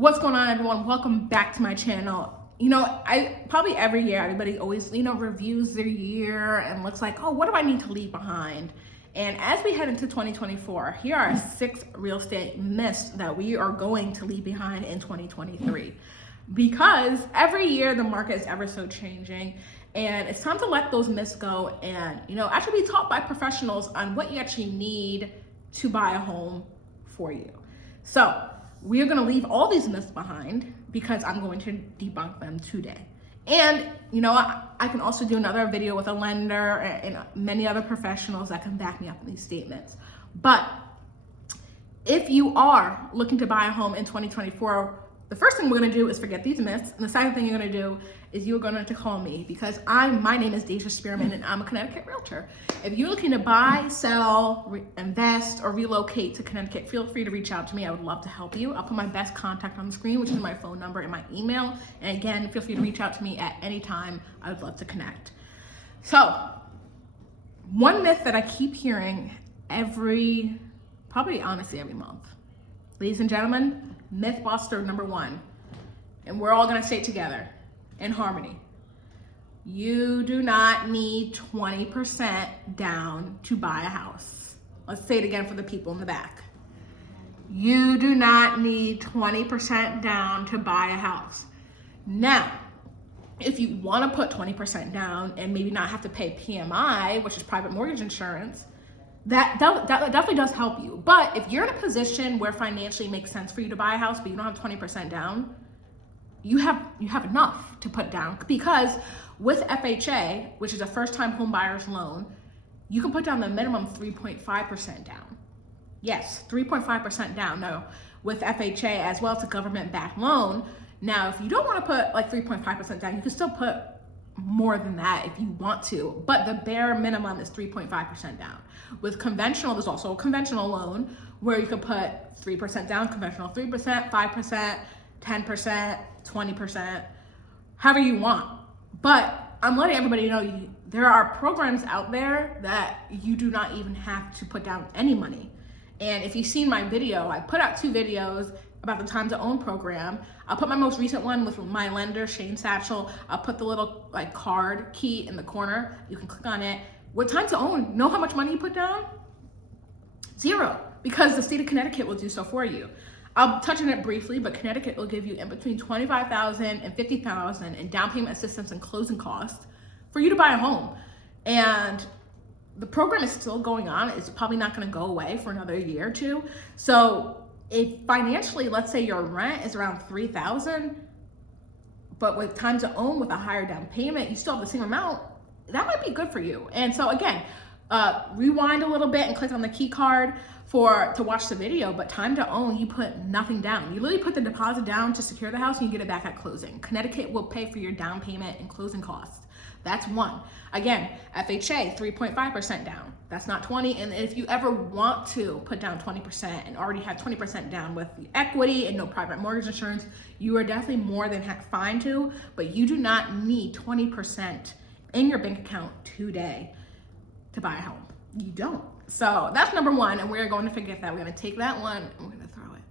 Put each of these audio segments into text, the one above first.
What's going on, everyone? Welcome back to my channel. I probably every year everybody always reviews their year and looks like, oh, what do I need to leave behind? And as we head into 2024, here are 6 real estate myths that we are going to leave behind in 2023. Because every year the market is ever so changing, and it's time to let those myths go and actually be taught by professionals on what you actually need to buy a home for you. So we are going to leave all these myths behind because I'm going to debunk them today. And I can also do another video with a lender and many other professionals that can back me up in these statements. But if you are looking to buy a home in 2024, the first thing we're going to do is forget these myths, and the second thing you're going to do is you're going to call me because my name is Deja Spearman, and I'm a Connecticut realtor. If you're looking to buy, sell, invest, or relocate to Connecticut, feel free to reach out to me. I would love to help you. I'll put my best contact on the screen, which is my phone number and my email. And again, feel free to reach out to me at any time. I would love to connect. So, one myth that I keep hearing probably honestly every month. Ladies and gentlemen, Mythbuster number 1, and we're all gonna say it together in harmony. You do not need 20% down to buy a house. Let's say it again for the people in the back. You do not need 20% down to buy a house. Now, if you wanna put 20% down and maybe not have to pay PMI, which is private mortgage insurance, that definitely does help you. But if you're in a position where financially it makes sense for you to buy a house, but you don't have 20% down, you have enough to put down, because with FHA, which is a first-time home buyer's loan, you can put down the minimum 3.5% down. Yes, 3.5% down. No, with FHA as well, it's a government-backed loan. Now, if you don't want to put like 3.5% down, you can still put more than that if you want to, but the bare minimum is 3.5% down. With conventional, there's also a conventional loan where you can put 3% down, conventional 3%, 5%, 10%, 20%, however you want. But I'm letting everybody know there are programs out there that you do not even have to put down any money. And if you've seen my video, I put out 2 videos about the Time to Own program. I'll put my most recent one with my lender, 𝐂𝐍𝐍𝐄𝐓. I'll put the little card key in the corner. You can click on it. With Time to Own, know how much money you put down? 0, because the state of Connecticut will do so for you. I'll touch on it briefly, but Connecticut will give you in between $25,000 and $50,000 in down payment assistance and closing costs for you to buy a home. And the program is still going on. It's probably not going to go away for another year or 2. So if financially, let's say your rent is around $3,000, but with Time to Own with a higher down payment, you still have the same amount, that might be good for you. And so again, rewind a little bit and click on the key card to watch the video, but Time to Own, you put nothing down. You literally put the deposit down to secure the house and you get it back at closing. Connecticut will pay for your down payment and closing costs. That's 1. Again, FHA, 3.5% down. That's not 20. And if you ever want to put down 20% and already have 20% down with the equity and no private mortgage insurance, you are definitely more than fine to, but you do not need 20% in your bank account today to buy a home. You don't. So that's number 1, and we're going to forget that. We're going to take that one and we're going to throw it,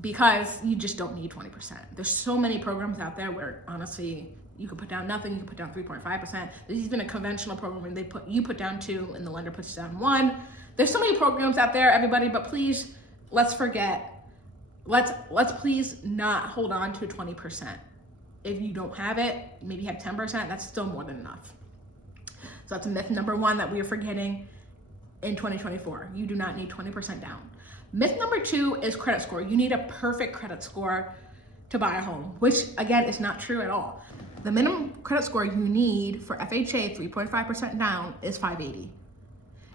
because you just don't need 20%. There's so many programs out there where honestly you can put down nothing. You can put down 3.5%. There's even a conventional program where you put down 2 and the lender puts down 1. There's so many programs out there, everybody, but please, let's forget. Let's please not hold on to 20%. If you don't have it, maybe you have 10%, that's still more than enough. So that's myth number 1 that we are forgetting in 2024. You do not need 20% down. Myth number 2 is credit score. You need a perfect credit score to buy a home, which again is not true at all. The minimum credit score you need for FHA 3.5% down is 580.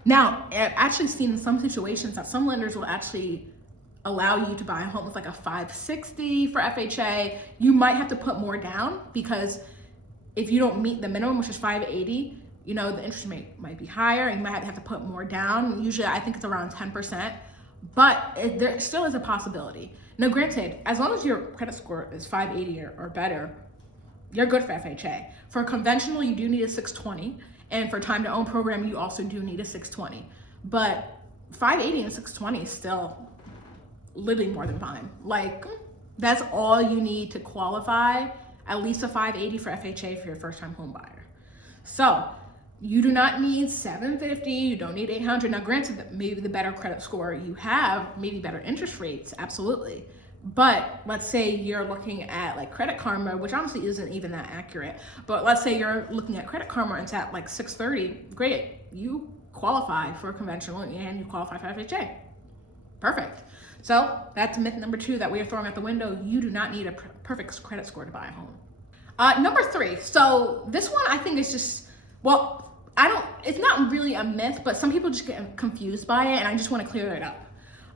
Now, I've actually seen in some situations that some lenders will actually allow you to buy a home with like a 560 for FHA. You might have to put more down, because if you don't meet the minimum, which is 580, the interest rate might be higher and you might have to put more down. Usually I think it's around 10%, but there still is a possibility. Now granted, as long as your credit score is 580 or better, you're good for FHA. For conventional, you do need a 620, and for Time to Own program, you also do need a 620. But 580 and 620 is still literally more than fine. Like, That's all you need to qualify, at least a 580 for FHA for your first time home buyer. So you do not need 750, you don't need 800. Now granted that maybe the better credit score you have, maybe better interest rates, absolutely. But let's say you're looking at like Credit Karma, which honestly isn't even that accurate. But let's say you're looking at Credit Karma and it's at like 630, great. You qualify for a conventional and you qualify for FHA. Perfect. So that's myth number 2 that we are throwing out the window. You do not need a perfect credit score to buy a home. Number 3. So this one I think is just, well, it's not really a myth, but some people just get confused by it and I just want to clear it up.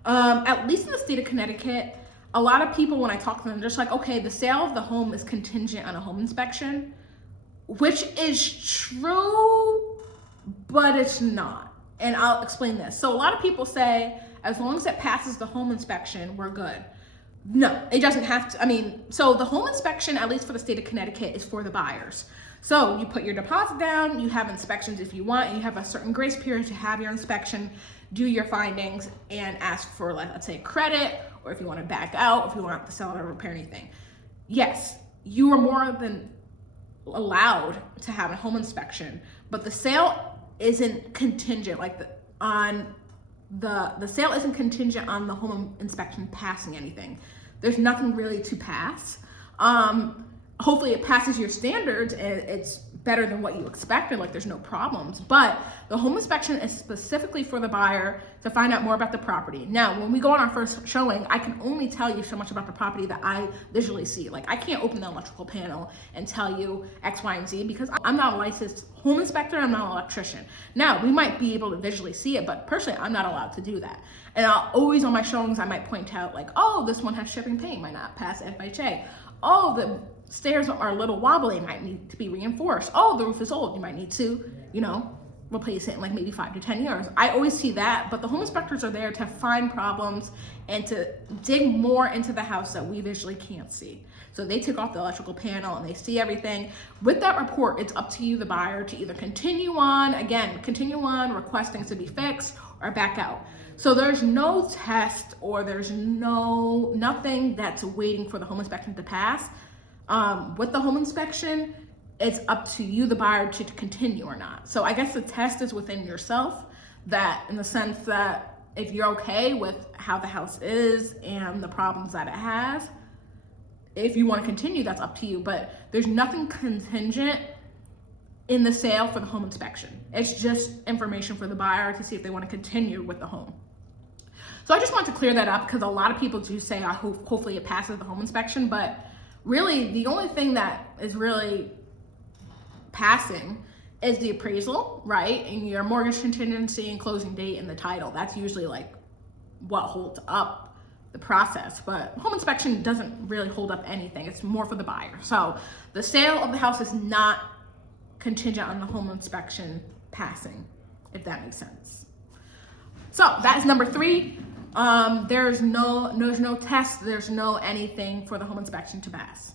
At least in the state of Connecticut, a lot of people, when I talk to them, they're just like, okay, the sale of the home is contingent on a home inspection, which is true, but it's not. And I'll explain this. So a lot of people say, as long as it passes the home inspection, we're good. No, it doesn't have to. So the home inspection, at least for the state of Connecticut, is for the buyers. So you put your deposit down, you have inspections if you want, and you have a certain grace period to have your inspection, do your findings, and ask for, let's say, credit, or if you want to back out, if you want to sell it or repair anything. Yes, you are more than allowed to have a home inspection, but the sale isn't contingent the sale isn't contingent on the home inspection passing anything. There's nothing really to pass. Hopefully it passes your standards and it's better than what you expected, like there's no problems. But the home inspection is specifically for the buyer to find out more about the property. Now, when we go on our first showing, I can only tell you so much about the property that I visually see. Like I can't open the electrical panel and tell you X, Y, and Z because I'm not a licensed home inspector, I'm not an electrician. Now, we might be able to visually see it, but personally, I'm not allowed to do that. And I'll always on my showings, I might point out like, oh, this one has shipping paint, might not pass FHA. Oh, the stairs are a little wobbly, might need to be reinforced. Oh, the roof is old, you might need to, replace it in like maybe 5 to 10 years. I always see that, but the home inspectors are there to find problems and to dig more into the house that we visually can't see. So they take off the electrical panel and they see everything. With that report, it's up to you, the buyer, to either continue on, request things to be fixed, or back out. So there's no test or there's nothing that's waiting for the home inspection to pass. With the home inspection, it's up to you, the buyer, to continue or not. So I guess the test is within yourself, that in the sense that if you're okay with how the house is and the problems that it has, if you want to continue, that's up to you. But there's nothing contingent in the sale for the home inspection. It's just information for the buyer to see if they want to continue with the home. So I just wanted to clear that up because a lot of people do say, hopefully it passes the home inspection, but really the only thing that is really passing is the appraisal, right? And your mortgage contingency and closing date and the title. That's usually like what holds up the process, but home inspection doesn't really hold up anything. It's more for the buyer. So the sale of the house is not contingent on the home inspection passing, if that makes sense. So that is number 3. There's no test, there's no anything for the home inspection to pass.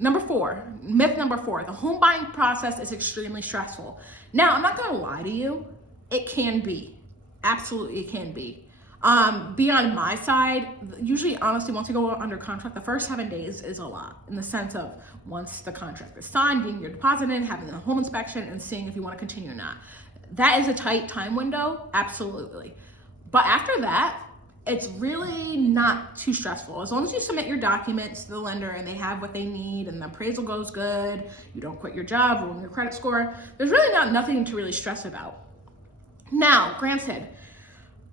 Myth number 4, the home buying process is extremely stressful. Now, I'm not gonna lie to you, it can be. Absolutely, it can be. Be on my side, usually, honestly, once you go under contract, the first 7 days is a lot in the sense of once the contract is signed, getting your deposit in, having the home inspection, and seeing if you wanna continue or not. That is a tight time window, absolutely. But after that, it's really not too stressful. As long as you submit your documents to the lender and they have what they need and the appraisal goes good, you don't quit your job, ruin your credit score, there's really nothing to really stress about. Now, granted,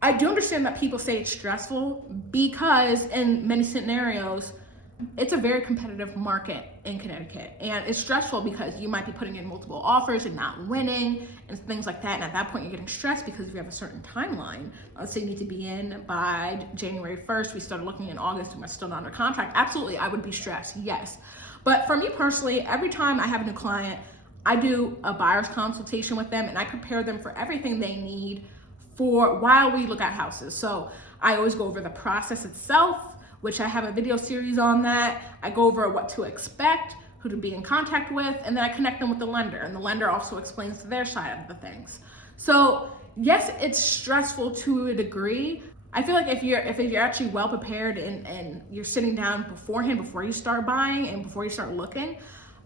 I do understand that people say it's stressful because in many scenarios, it's a very competitive market in Connecticut, and it's stressful because you might be putting in multiple offers and not winning and things like that. And at that point, you're getting stressed because you have a certain timeline. Let's say you need to be in by January 1st. We started looking in August and we're still not under contract. Absolutely, I would be stressed, yes. But for me personally, every time I have a new client, I do a buyer's consultation with them and I prepare them for everything they need for while we look at houses. So I always go over the process itself, which I have a video series on that. I go over what to expect, who to be in contact with, and then I connect them with the lender. And the lender also explains their side of the things. So yes, it's stressful to a degree. I feel like if you're actually well prepared and you're sitting down beforehand, before you start buying and before you start looking,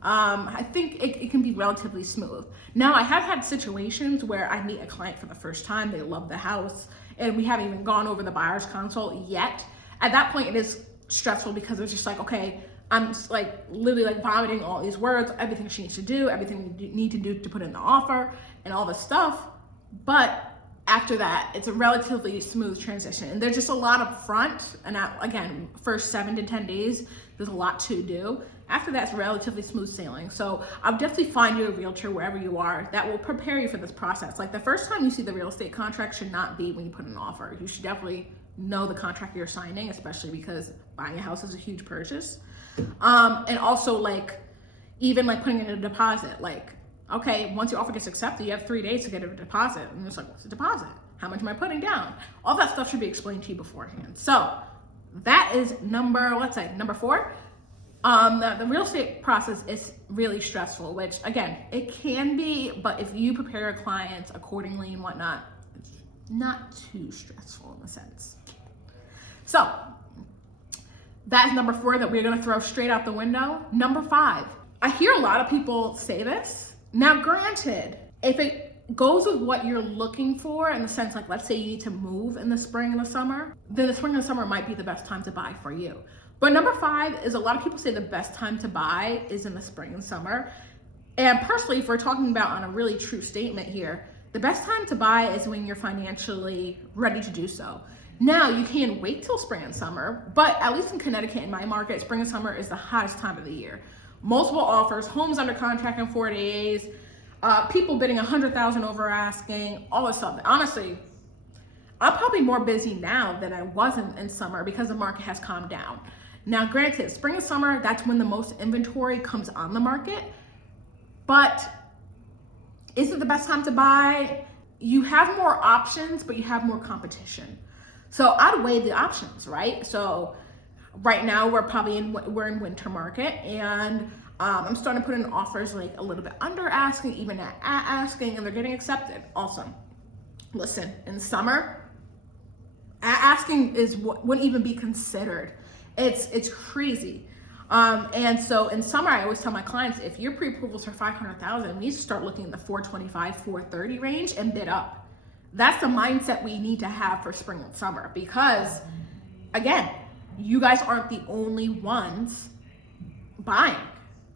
I think it can be relatively smooth. Now, I have had situations where I meet a client for the first time, they love the house, and we haven't even gone over the buyer's consult yet. At that point, it is stressful because it's just like, okay, I'm just like literally like vomiting all these words, everything she needs to do, everything we need to do to put in the offer and all this stuff. But after that, it's a relatively smooth transition. And there's just a lot up front. And again, first 7 to 10 days, there's a lot to do. After that, it's relatively smooth sailing. So I'll definitely find you a realtor wherever you are that will prepare you for this process. Like the first time you see the real estate contract should not be when you put an offer. You should definitely know the contract you're signing, especially because buying a house is a huge purchase. And also like, even like putting in a deposit, like, okay, once your offer gets accepted, you have 3 days to get a deposit. And it's like, what's a deposit? How much am I putting down? All that stuff should be explained to you beforehand. So that is number 4. The real estate process is really stressful, which again, it can be, but if you prepare your clients accordingly and whatnot, it's not too stressful in a sense. So that's number 4 that we're gonna throw straight out the window. Number 5, I hear a lot of people say this. Now, granted, if it goes with what you're looking for in the sense, like, let's say you need to move in the spring and the summer, then the spring and the summer might be the best time to buy for you. But number 5 is a lot of people say the best time to buy is in the spring and summer. And personally, if we're talking about on a really true statement here, the best time to buy is when you're financially ready to do so. Now, you can wait till spring and summer, but at least in Connecticut, in my market, spring and summer is the hottest time of the year. Multiple offers, homes under contract in 4 days, people bidding $100,000 over asking, all this stuff. Honestly, I'm probably more busy now than I was in summer because the market has calmed down. Now, granted, spring and summer, that's when the most inventory comes on the market, but is it the best time to buy? You have more options, but you have more competition. So I'd weigh the options, right? So right now we're in winter market, and I'm starting to put in offers like a little bit under asking, even at asking, and they're getting accepted. Awesome. Listen, in summer, at asking wouldn't even be considered. It's crazy. And so in summer, I always tell my clients, if your pre-approvals are 500,000, we need to start looking at the 425, 430 range and bid up. That's the mindset we need to have for spring and summer, because again, you guys aren't the only ones buying.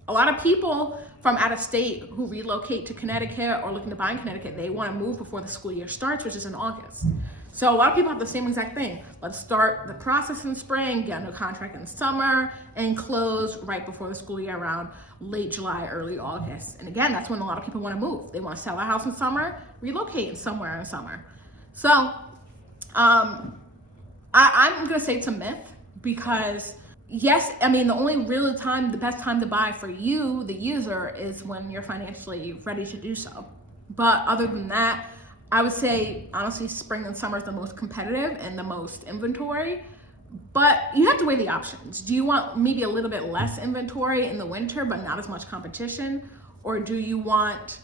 A lot of people from out of state who relocate to Connecticut or looking to buy in Connecticut, they want to move before the school year starts, which is in August. So a lot of people have the same exact thing. Let's start the process in spring, get under contract in summer, and close right before the school year around late July, early August. And again, that's when a lot of people want to move. They want to sell a house in summer, relocate somewhere in summer. So I'm going to say it's a myth, because yes, I mean, the only real time, the best time to buy for you, the user, is when you're financially ready to do so. But other than that, I would say, honestly, spring and summer is the most competitive and the most inventory, but you have to weigh the options. Do you want maybe a little bit less inventory in the winter, but not as much competition? Or do you want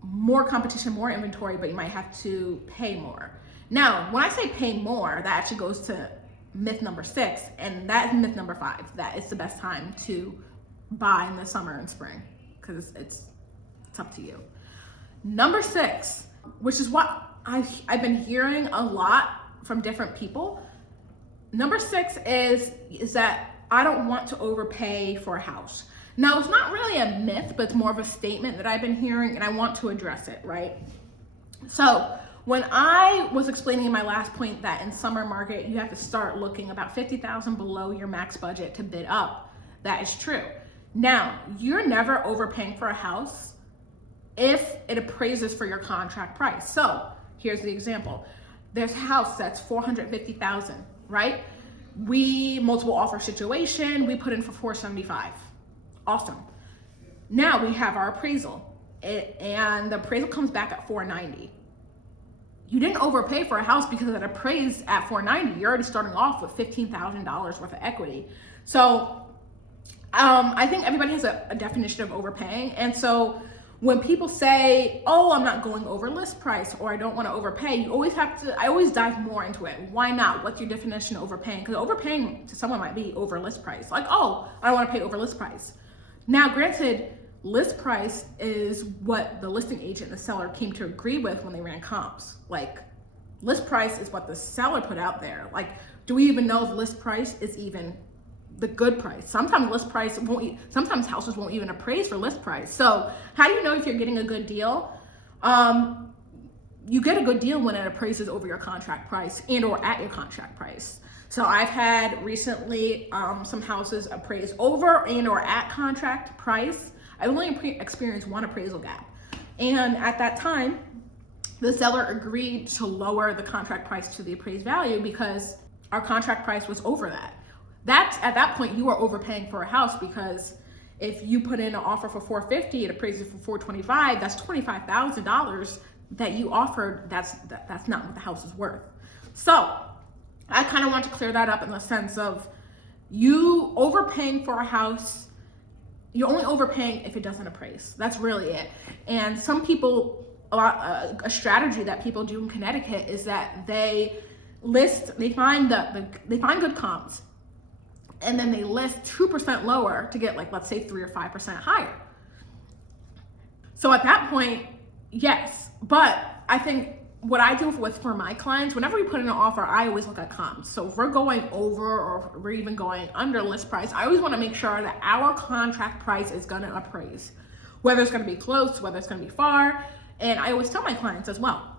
more competition, more inventory, but you might have to pay more? Now, when I say pay more, that actually goes to myth number 6, and that is myth number 5, that it's the best time to buy in the summer and spring, because it's up to you. Number 6, which is what I've been hearing a lot from different people. Number 6 is that I don't want to overpay for a house. Now, it's not really a myth, but it's more of a statement that I've been hearing, and I want to address it, right? So when I was explaining in my last point that in summer market, you have to start looking about $50,000 below your max budget to bid up, that is true. Now, you're never overpaying for a house if it appraises for your contract price. So here's the example. There's a house that's $450,000, right? We multiple offer situation, we put in for $475. Awesome. Now we have our appraisal, and the appraisal comes back at $490. You didn't overpay for a house because it appraised at $490. You're already starting off with $15,000 worth of equity. So I think everybody has a definition of overpaying. And so when people say, oh, I'm not going over list price, or I don't want to overpay, you always have to, I always dive more into it. Why not? What's your definition of overpaying? Because overpaying to someone might be over list price. Like, oh, I don't want to pay over list price. Now, granted, list price is what the listing agent and the seller came to agree with when they ran comps. Like, list price is what the seller put out there. Like, do we even know if list price is even the good price? Sometimes list price won't, sometimes houses won't even appraise for list price. So how do you know if you're getting a good deal? You get a good deal when it appraises over your contract price and or at your contract price. So I've had recently some houses appraise over and or at contract price. I've only experienced one appraisal gap. And at that time, the seller agreed to lower the contract price to the appraised value because our contract price was over that. At that point, you are overpaying for a house, because if you put in an offer for $450, it appraises for $425, that's $25,000 that you offered. That's not what the house is worth. So I kind of want to clear that up in the sense of you overpaying for a house, you're only overpaying if it doesn't appraise. That's really it. And some people, a strategy that people do in Connecticut is that they find good comps, and then they list 2% lower to get, like, let's say 3 or 5% higher. So at that point, yes. But I think what I do for my clients, whenever we put in an offer, I always look at comps. So if we're going over or we're even going under list price, I always want to make sure that our contract price is going to appraise, whether it's going to be close, whether it's going to be far. And I always tell my clients as well,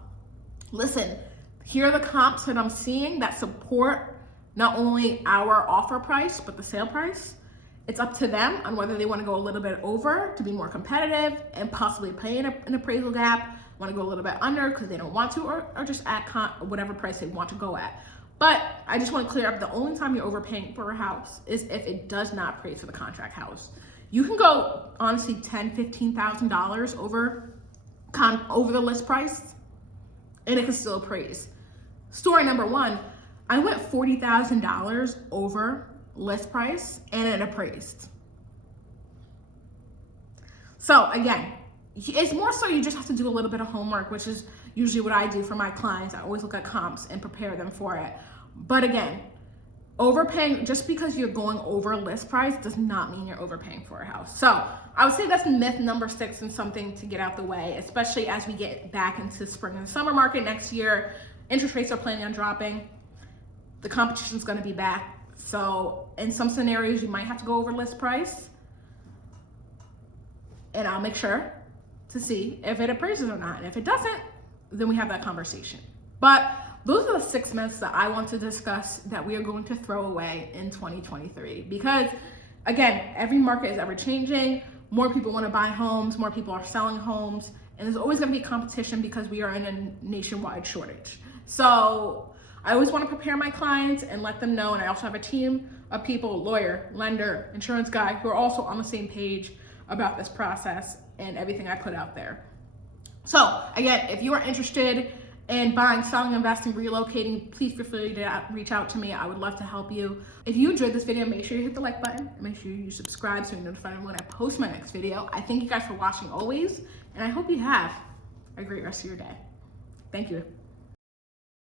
listen, here are the comps that I'm seeing that support not only our offer price, but the sale price. It's up to them on whether they want to go a little bit over to be more competitive and possibly pay an appraisal gap, want to go a little bit under because they don't want to, or just at whatever price they want to go at. But I just want to clear up, the only time you're overpaying for a house is if it does not appraise for the contract house. You can go, honestly, $10,000, $15,000 over the list price, and it can still appraise. Story number one, I went $40,000 over list price and it appraised. So again, it's more so you just have to do a little bit of homework, which is usually what I do for my clients. I always look at comps and prepare them for it. But again, overpaying, just because you're going over list price does not mean you're overpaying for a house. So I would say that's myth number 6 and something to get out the way, especially as we get back into spring and summer market next year. Interest rates are planning on dropping. The competition is going to be back. So in some scenarios, you might have to go over list price. And I'll make sure to see if it appraises or not. And if it doesn't, then we have that conversation. But those are the 6 myths that I want to discuss that we are going to throw away in 2023. Because again, every market is ever changing. More people want to buy homes. More people are selling homes. And there's always going to be competition because we are in a nationwide shortage. So I always want to prepare my clients and let them know. And I also have a team of people, lawyer, lender, insurance guy, who are also on the same page about this process and everything I put out there. So again, if you are interested in buying, selling, investing, relocating, please feel free to reach out to me. I would love to help you. If you enjoyed this video, make sure you hit the like button and make sure you subscribe so you're notified when I post my next video. I thank you guys for watching always, and I hope you have a great rest of your day. Thank you.